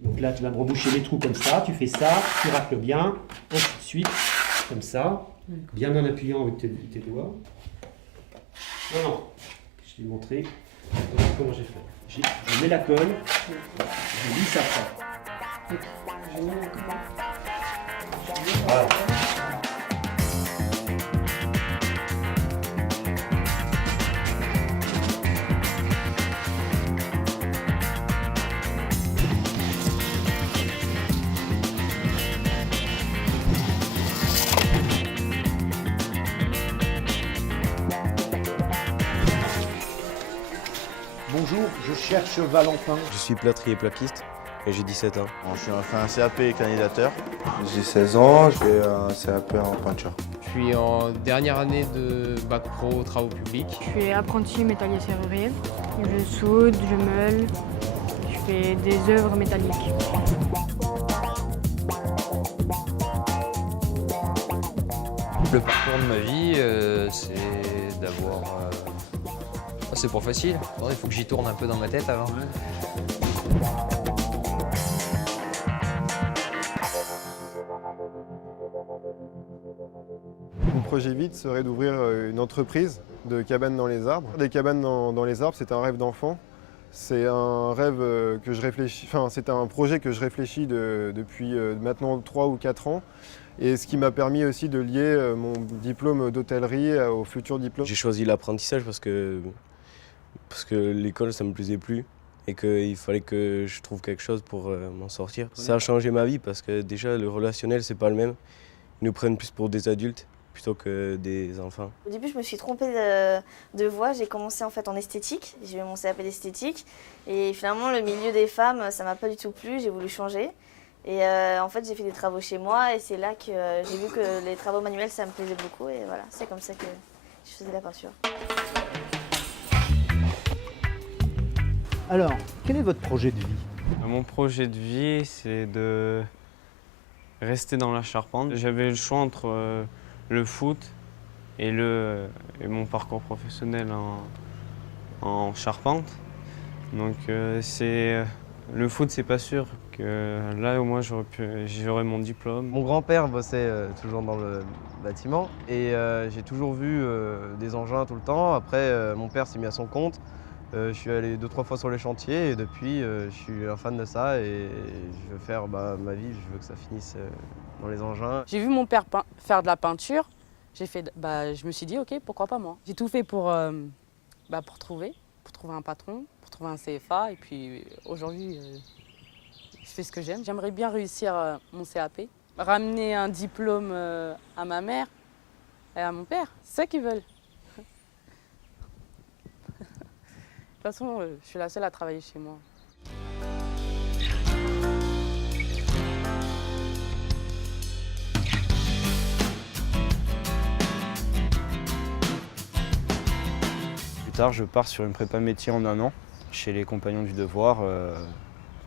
Donc là, tu vas me reboucher les trous comme ça, tu fais ça, tu racles bien, ainsi de suite, comme ça, bien en appuyant avec tes doigts. Non, non, je t'ai montré. Voilà comment j'ai fait. Je mets la colle, je lisse après. Je mets la colle. Voilà. Bonjour, je cherche Valentin. Je suis plâtrier plaquiste et j'ai 17 ans. Je fais un CAP candidateur. J'ai 16 ans, je fais un CAP en peinture. Je suis en dernière année de bac pro travaux publics. Je suis apprenti métallier serrurier. Je soude, je meule, je fais des œuvres métalliques. Le parcours de ma vie, c'est d'avoir... c'est pas facile. Il faut que j'y tourne un peu dans ma tête avant. Mon projet vite serait d'ouvrir une entreprise de cabanes dans les arbres. Des cabanes dans les arbres, c'est un rêve d'enfant. C'est un rêve que je réfléchis, c'est un projet que je réfléchis depuis maintenant 3 ou 4 ans. Et ce qui m'a permis aussi de lier mon diplôme d'hôtellerie au futur diplôme. J'ai choisi l'apprentissage parce que l'école ça me plaisait plus et qu'il fallait que je trouve quelque chose pour m'en sortir. Ça a changé ma vie parce que déjà le relationnel c'est pas le même. Ils nous prennent plus pour des adultes plutôt que des enfants. Au début, je me suis trompée de voie. J'ai commencé en fait en esthétique. J'ai eu mon CAP d'esthétique. Et finalement, le milieu des femmes, ça m'a pas du tout plu. J'ai voulu changer. Et en fait, j'ai fait des travaux chez moi. Et c'est là que j'ai vu que les travaux manuels, ça me plaisait beaucoup. Et voilà, c'est comme ça que je faisais la peinture. Alors, quel est votre projet de vie? Mon projet de vie, c'est de rester dans la charpente. J'avais le choix entre le foot et mon parcours professionnel en charpente. Donc le foot, c'est pas sûr que là au moins j'aurais mon diplôme. Mon grand-père bossait toujours dans le bâtiment et j'ai toujours vu des engins tout le temps. Après, mon père s'est mis à son compte. Je suis allé 2-3 fois sur les chantiers et depuis, je suis un fan de ça et je veux faire ma vie, je veux que ça finisse dans les engins. J'ai vu mon père faire de la peinture. Je me suis dit, ok, pourquoi pas moi. J'ai tout fait pour trouver un patron, pour trouver un CFA. Et puis aujourd'hui, je fais ce que j'aime. J'aimerais bien réussir mon CAP, ramener un diplôme à ma mère et à mon père. C'est ça qu'ils veulent. De toute façon, je suis la seule à travailler chez moi. Plus tard, je pars sur une prépa métier en 1 an chez les Compagnons du Devoir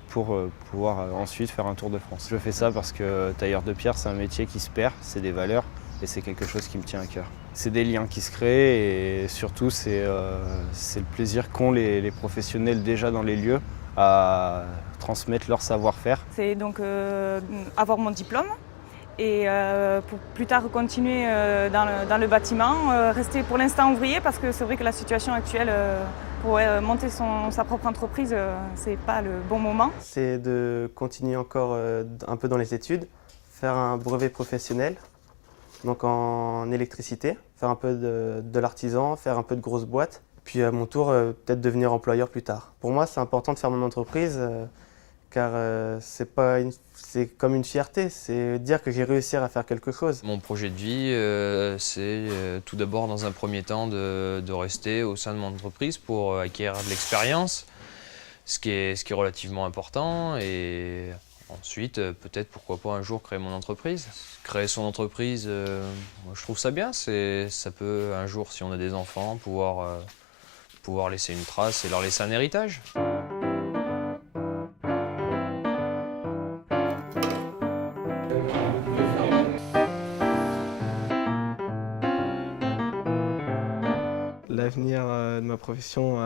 pour pouvoir ensuite faire un tour de France. Je fais ça parce que tailleur de pierre, c'est un métier qui se perd, c'est des valeurs et c'est quelque chose qui me tient à cœur. C'est des liens qui se créent et surtout c'est le plaisir qu'ont les professionnels déjà dans les lieux à transmettre leur savoir-faire. C'est donc avoir mon diplôme et pour plus tard continuer dans le bâtiment, rester pour l'instant ouvrier parce que c'est vrai que la situation actuelle pour monter sa propre entreprise, c'est pas le bon moment. C'est de continuer encore un peu dans les études, faire un brevet professionnel, donc en électricité, faire un peu de l'artisan, faire un peu de grosses boîtes, puis à mon tour peut-être devenir employeur plus tard. Pour moi, c'est important de faire mon entreprise car c'est comme une fierté, c'est dire que j'ai réussi à faire quelque chose. Mon projet de vie, c'est tout d'abord dans un premier temps de rester au sein de mon entreprise pour acquérir de l'expérience, ce qui est relativement important. Et ensuite, peut-être pourquoi pas un jour créer mon entreprise. Créer son entreprise, moi, je trouve ça bien. Ça peut un jour, si on a des enfants, pouvoir laisser une trace et leur laisser un héritage. L'avenir de ma profession,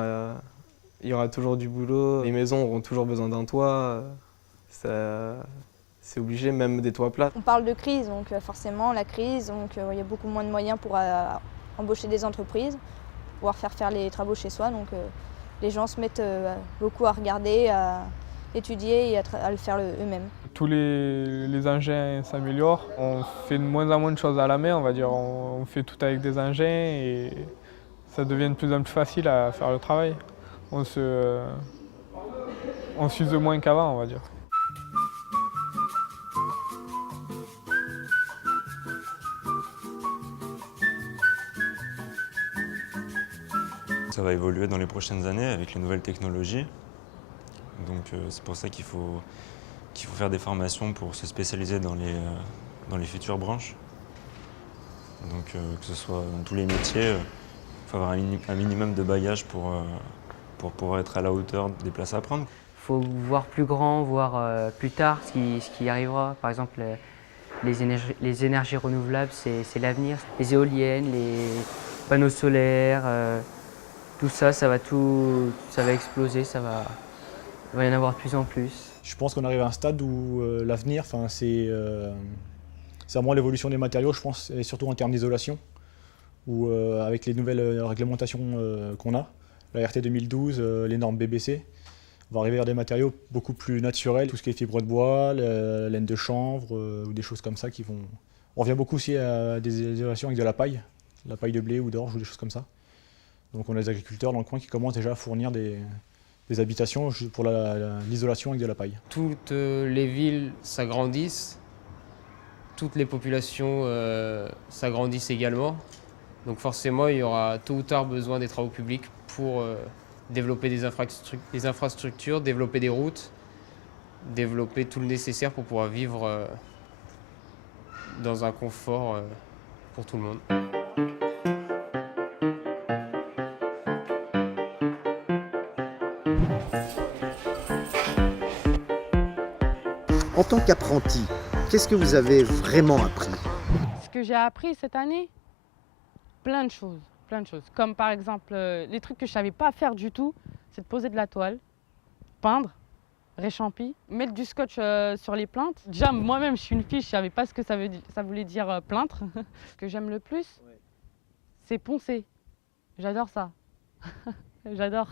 il y aura toujours du boulot, les maisons auront toujours besoin d'un toit. c'est obligé, même des toits plats. On parle de crise, donc forcément la crise, donc il y a beaucoup moins de moyens pour embaucher des entreprises, pouvoir faire les travaux chez soi, donc les gens se mettent beaucoup à regarder, à étudier et à le faire eux-mêmes. Tous les engins s'améliorent, on fait de moins en moins de choses à la main, on va dire, on fait tout avec des engins et ça devient de plus en plus facile à faire le travail. On s'use moins qu'avant, on va dire. Ça va évoluer dans les prochaines années avec les nouvelles technologies. Donc c'est pour ça qu'il faut faire des formations pour se spécialiser dans les futures branches. Donc que ce soit dans tous les métiers, il faut avoir un minimum de bagages pour pouvoir être à la hauteur des places à prendre. Il faut voir plus grand, voir plus tard ce qui arrivera. Par exemple, les énergies renouvelables, c'est l'avenir. Les éoliennes, les panneaux solaires, tout ça, ça va exploser, il va y en avoir de plus en plus. Je pense qu'on arrive à un stade où l'avenir, c'est vraiment l'évolution des matériaux, je pense, et surtout en termes d'isolation, où avec les nouvelles réglementations qu'on a, la RT 2012, les normes BBC, on va arriver vers des matériaux beaucoup plus naturels, tout ce qui est fibre de bois, laine de chanvre, ou des choses comme ça qui vont... On revient beaucoup aussi à des isolations avec de la paille de blé ou d'orge ou des choses comme ça. Donc on a des agriculteurs dans le coin qui commencent déjà à fournir des habitations pour l'isolation avec de la paille. Toutes les villes s'agrandissent, toutes les populations s'agrandissent également. Donc forcément, il y aura tôt ou tard besoin des travaux publics pour développer des infrastructures, développer des routes, développer tout le nécessaire pour pouvoir vivre dans un confort pour tout le monde. En tant qu'apprenti, qu'est-ce que vous avez vraiment appris? Ce que j'ai appris cette année, plein de choses. Comme par exemple, les trucs que je ne savais pas faire du tout, c'est de poser de la toile, peindre, réchampi, mettre du scotch sur les plinthes. Déjà, moi-même, je suis une fille, je ne savais pas ce que ça voulait dire pleintre. Ce que j'aime le plus, c'est poncer. J'adore ça. J'adore.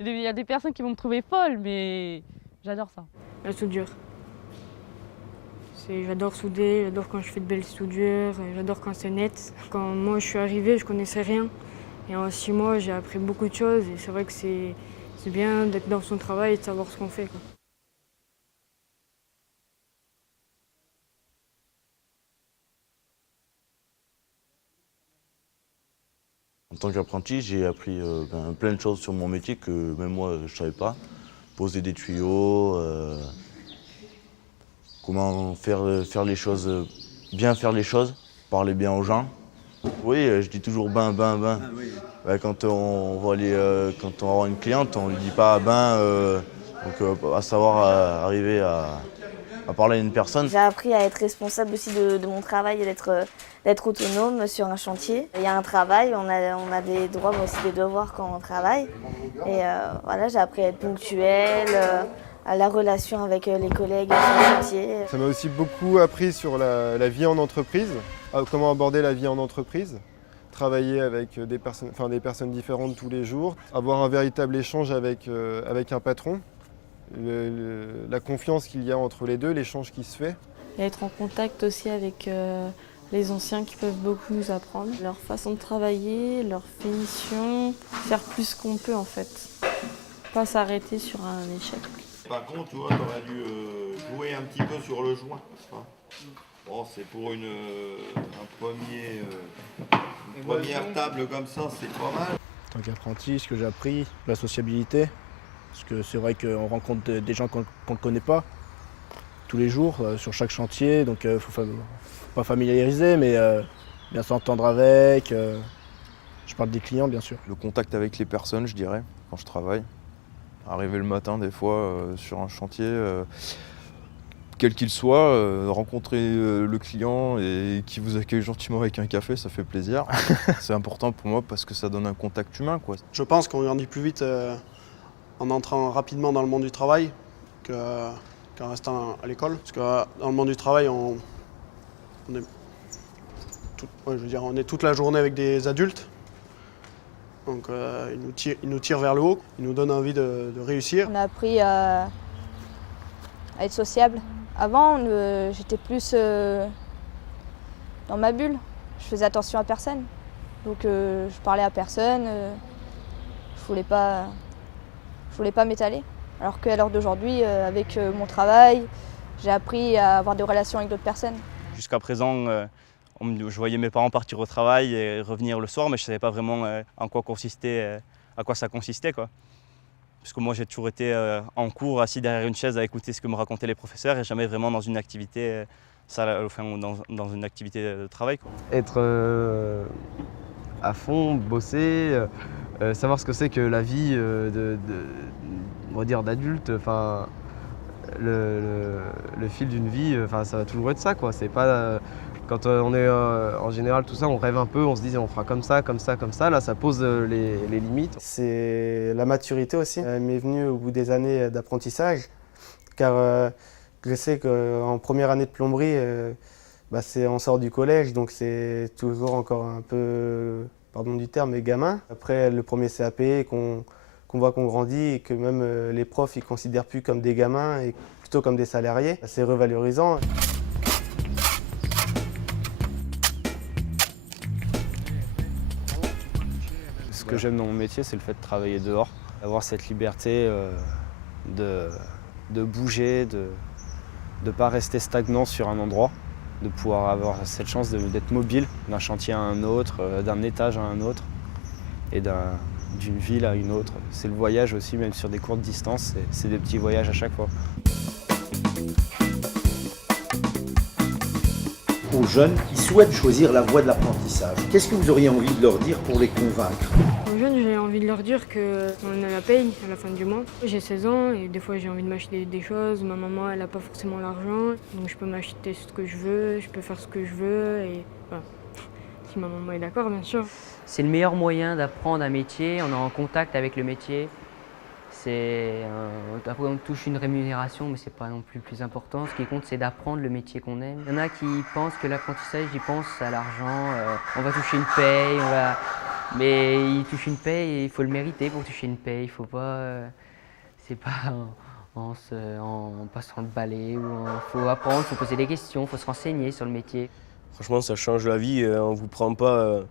Il y a des personnes qui vont me trouver folle, mais j'adore ça. La soudure. J'adore souder, j'adore quand je fais de belles soudures, j'adore quand c'est net. Quand moi je suis arrivée, je connaissais rien. Et en 6 mois, j'ai appris beaucoup de choses et c'est vrai que c'est bien d'être dans son travail et de savoir ce qu'on fait, quoi. En tant qu'apprenti, j'ai appris plein de choses sur mon métier que même moi je ne savais pas. Poser des tuyaux, comment faire les choses, bien faire les choses, parler bien aux gens. Oui, je dis toujours ben. Ah, oui. Quand on va avoir une cliente, on ne lui dit pas donc à savoir arriver à parler à une personne. J'ai appris à être responsable aussi de mon travail et d'être autonome sur un chantier. Il y a un travail, on a des droits mais aussi des devoirs quand on travaille. Et voilà, j'ai appris à être ponctuelle, à la relation avec les collègues sur le chantier. Ça m'a aussi beaucoup appris sur la vie en entreprise, comment aborder la vie en entreprise, travailler avec des personnes différentes tous les jours, avoir un véritable échange avec un patron, la confiance qu'il y a entre les deux, l'échange qui se fait. Et être en contact aussi avec les anciens qui peuvent beaucoup nous apprendre, leur façon de travailler, leur finition, faire plus qu'on peut en fait, pas s'arrêter sur un échec. Par contre, tu vois, t'aurais dû jouer un petit peu sur le joint. Bon, c'est pour une première table comme ça, c'est pas mal. En tant qu'apprenti, ce que j'ai appris, la sociabilité. Parce que c'est vrai qu'on rencontre des gens qu'on ne connaît pas tous les jours sur chaque chantier. Donc il ne faut pas familiariser, mais bien s'entendre avec. Je parle des clients, bien sûr. Le contact avec les personnes, je dirais, quand je travaille. Arriver le matin, des fois, sur un chantier, quel qu'il soit, rencontrer le client et qui vous accueille gentiment avec un café, ça fait plaisir. C'est important pour moi parce que ça donne un contact humain, quoi. Je pense qu'on grandit plus vite en entrant rapidement dans le monde du travail qu'en restant à l'école. Parce que dans le monde du travail, on est toute la journée avec des adultes. Donc ils nous tirent vers le haut, ils nous donnent envie de réussir. On a appris à être sociable. Avant, j'étais plus dans ma bulle. Je faisais attention à personne. Donc je parlais à personne. Je voulais pas m'étaler. Alors qu'à l'heure d'aujourd'hui, avec mon travail, j'ai appris à avoir des relations avec d'autres personnes. Jusqu'à présent, je voyais mes parents partir au travail et revenir le soir, mais je ne savais pas vraiment à quoi ça consistait, quoi. Parce que moi, j'ai toujours été en cours, assis derrière une chaise à écouter ce que me racontaient les professeurs et jamais vraiment dans une activité, dans une activité de travail, quoi. Être à fond, bosser, savoir ce que c'est que la vie on va dire d'adulte, enfin le fil d'une vie, enfin ça va toujours être ça, quoi. C'est pas quand on est en général tout ça, on rêve un peu, on se dit on fera comme ça, comme ça, comme ça. Là, ça pose les limites. C'est la maturité aussi. Elle m'est venue au bout des années d'apprentissage, car je sais qu'en première année de plomberie, on sort du collège, donc c'est toujours encore un peu, pardon du terme, mais gamin. Après le premier CAP, qu'on voit qu'on grandit et que même les profs ils considèrent plus comme des gamins et plutôt comme des salariés, c'est revalorisant. Ce que j'aime dans mon métier, c'est le fait de travailler dehors, d'avoir cette liberté de bouger, de ne pas rester stagnant sur un endroit, de pouvoir avoir cette chance d'être mobile d'un chantier à un autre, d'un étage à un autre et d'une ville à une autre. C'est le voyage aussi, même sur des courtes distances, c'est des petits voyages à chaque fois. Aux jeunes qui souhaitent choisir la voie de l'apprentissage, qu'est-ce que vous auriez envie de leur dire pour les convaincre? Aux jeunes, j'ai envie de leur dire qu'on a la paye à la fin du mois. J'ai 16 ans et des fois j'ai envie de m'acheter des choses. Ma maman, elle n'a pas forcément l'argent, donc je peux m'acheter ce que je veux, je peux faire ce que je veux. Et voilà. Si ma maman est d'accord, bien sûr. C'est le meilleur moyen d'apprendre un métier, on est en contact avec le métier. Après on touche une rémunération, mais c'est pas non plus le plus important. Ce qui compte, c'est d'apprendre le métier qu'on aime. Il y en a qui pensent que l'apprentissage, ils pensent à l'argent, on va toucher une paye, mais ils touchent une paye et il faut le mériter pour toucher une paye. Il faut pas, c'est pas en passant le balai. Il faut apprendre, il faut poser des questions, il faut se renseigner sur le métier. Franchement, ça change la vie. On vous prend pas.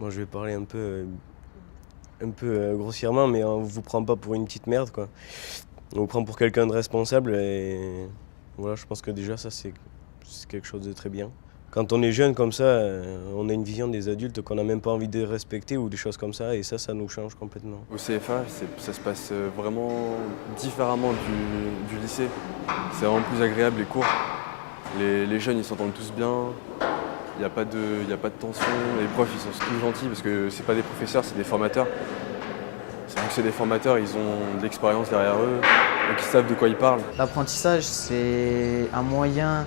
Moi, je vais parler un peu grossièrement, mais on vous prend pas pour une petite merde, quoi. On vous prend pour quelqu'un de responsable et voilà, je pense que déjà ça c'est quelque chose de très bien. Quand on est jeune comme ça, on a une vision des adultes qu'on n'a même pas envie de respecter ou des choses comme ça, et ça nous change complètement. Au CFA, ça se passe vraiment différemment du lycée. C'est vraiment plus agréable les cours. Les jeunes ils s'entendent tous bien. Il n'y a pas de tension, les profs ils sont tous gentils parce que c'est pas des professeurs, c'est des formateurs. C'est vrai que c'est des formateurs, ils ont de l'expérience derrière eux, donc ils savent de quoi ils parlent. L'apprentissage, c'est un moyen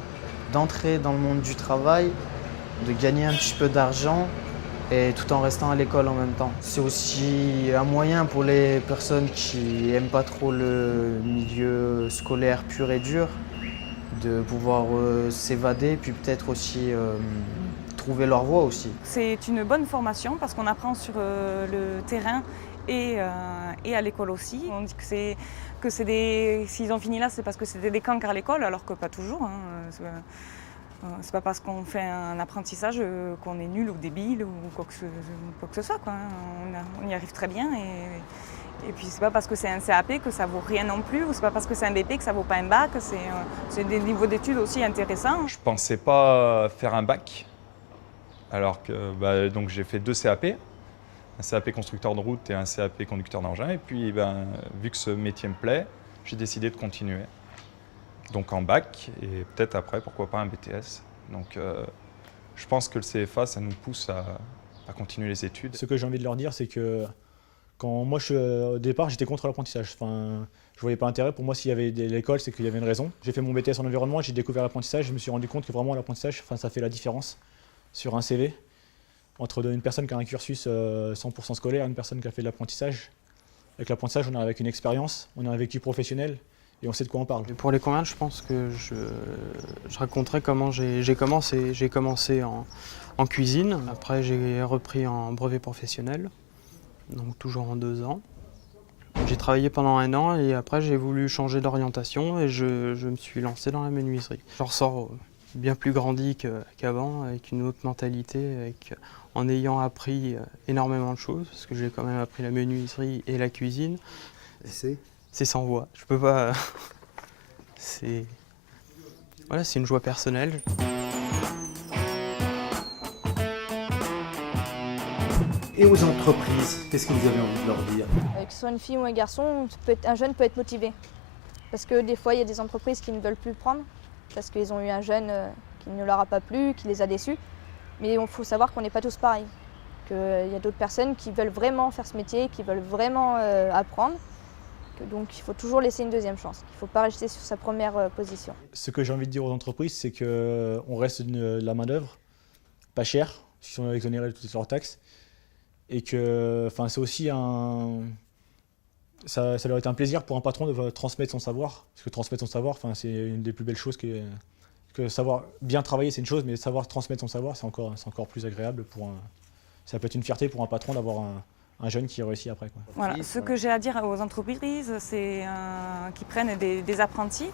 d'entrer dans le monde du travail, de gagner un petit peu d'argent et tout en restant à l'école en même temps. C'est aussi un moyen pour les personnes qui n'aiment pas trop le milieu scolaire pur et dur de pouvoir s'évader, puis peut-être aussi trouver leur voie aussi. C'est une bonne formation parce qu'on apprend sur le terrain et à l'école aussi. On dit que s'ils ont fini là, c'est parce que c'était des cancres à l'école, alors que pas toujours. C'est pas parce qu'on fait un apprentissage qu'on est nul ou débile ou quoi que ce soit, quoi. On y arrive très bien. Et puis c'est pas parce que c'est un CAP que ça vaut rien non plus, ou c'est pas parce que c'est un BP que ça vaut pas un bac, c'est des niveaux d'études aussi intéressants. Je pensais pas faire un bac, alors que donc j'ai fait 2 CAP, un CAP constructeur de route et un CAP conducteur d'engin, et puis vu que ce métier me plaît, j'ai décidé de continuer. Donc en bac, et peut-être après, pourquoi pas un BTS. Donc je pense que le CFA, ça nous pousse à continuer les études. Ce que j'ai envie de leur dire, c'est que quand moi, au départ, j'étais contre l'apprentissage. Enfin, je voyais pas intérêt. Pour moi, s'il y avait l'école, c'est qu'il y avait une raison. J'ai fait mon BTS en environnement, j'ai découvert l'apprentissage. Je me suis rendu compte que vraiment l'apprentissage, ça fait la différence sur un CV entre une personne qui a un cursus 100% scolaire et une personne qui a fait de l'apprentissage. Avec l'apprentissage, on arrive avec une expérience, on a un vécu professionnel et on sait de quoi on parle. Et pour les convaincre, je pense que je raconterai comment j'ai commencé. J'ai commencé en cuisine, après j'ai repris en brevet professionnel, donc toujours en 2 ans. J'ai travaillé pendant 1 an et après j'ai voulu changer d'orientation et je me suis lancé dans la menuiserie. J'en ressors bien plus grandi qu'avant, avec une autre mentalité, en ayant appris énormément de choses, parce que j'ai quand même appris la menuiserie et la cuisine. C'est sans voix, je peux pas... Voilà, c'est une joie personnelle. Et aux entreprises, qu'est-ce que vous avez envie de leur dire? Que ce soit une fille ou un garçon, un jeune peut être motivé. Parce que des fois, il y a des entreprises qui ne veulent plus le prendre, parce qu'ils ont eu un jeune qui ne leur a pas plu, qui les a déçus. Mais il faut savoir qu'on n'est pas tous pareils. Qu'il y a d'autres personnes qui veulent vraiment faire ce métier, qui veulent vraiment apprendre. Donc il faut toujours laisser une deuxième chance. Il ne faut pas rester sur sa première position. Ce que j'ai envie de dire aux entreprises, c'est qu'on reste de la main-d'œuvre, pas chère, si on est exonéré de toutes leurs taxes. Et que c'est aussi ça doit être un plaisir pour un patron de transmettre son savoir. Parce que transmettre son savoir, c'est une des plus belles choses que savoir bien travailler, c'est une chose, mais savoir transmettre son savoir, c'est encore plus agréable. Ça peut être une fierté pour un patron d'avoir un jeune qui réussit après, quoi. Voilà. Ce que j'ai à dire aux entreprises, c'est qu'ils prennent des apprentis,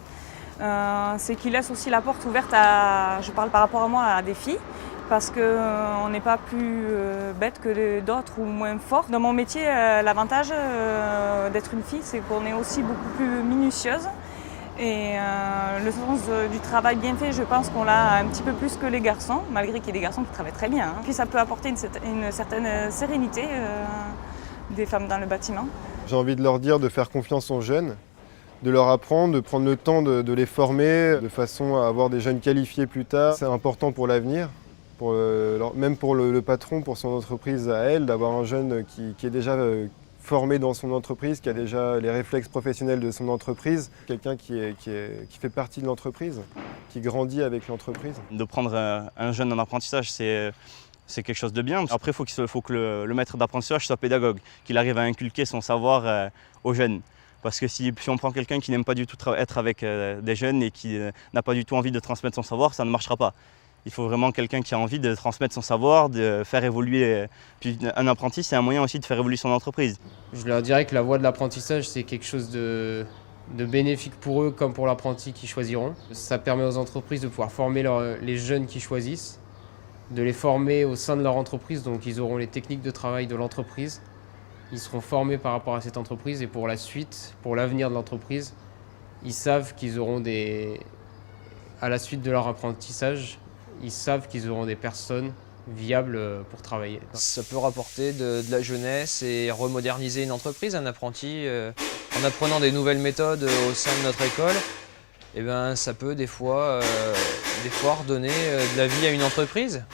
c'est qu'ils laissent aussi la porte ouverte je parle par rapport à moi, à des filles, parce qu'on n'est pas plus bête que d'autres ou moins fort. Dans mon métier, l'avantage d'être une fille, c'est qu'on est aussi beaucoup plus minutieuse. Et le sens du travail bien fait, je pense qu'on l'a un petit peu plus que les garçons, malgré qu'il y ait des garçons qui travaillent très bien. Puis ça peut apporter une certaine sérénité des femmes dans le bâtiment. J'ai envie de leur dire de faire confiance aux jeunes, de leur apprendre, de prendre le temps de les former de façon à avoir des jeunes qualifiés plus tard. C'est important pour l'avenir, même pour le patron, pour son entreprise à elle, d'avoir un jeune qui est déjà formé dans son entreprise, qui a déjà les réflexes professionnels de son entreprise, quelqu'un qui fait partie de l'entreprise, qui grandit avec l'entreprise. De prendre un jeune en apprentissage, c'est quelque chose de bien. Après, il faut que le maître d'apprentissage soit pédagogue, qu'il arrive à inculquer son savoir aux jeunes. Parce que si on prend quelqu'un qui n'aime pas du tout être avec des jeunes et qui n'a pas du tout envie de transmettre son savoir, ça ne marchera pas. Il faut vraiment quelqu'un qui a envie de transmettre son savoir, de faire évoluer. Puis un apprenti, c'est un moyen aussi de faire évoluer son entreprise. Je leur dirais que la voie de l'apprentissage, c'est quelque chose de bénéfique pour eux comme pour l'apprenti qu'ils choisiront. Ça permet aux entreprises de pouvoir former les jeunes qui choisissent, de les former au sein de leur entreprise, donc ils auront les techniques de travail de l'entreprise. Ils seront formés par rapport à cette entreprise et pour la suite, pour l'avenir de l'entreprise, ils savent qu'ils auront à la suite de leur apprentissage, ils savent qu'ils auront des personnes viables pour travailler. Ça peut rapporter de la jeunesse et remoderniser une entreprise, un apprenti, en apprenant des nouvelles méthodes au sein de notre école. Ça peut des fois redonner de la vie à une entreprise.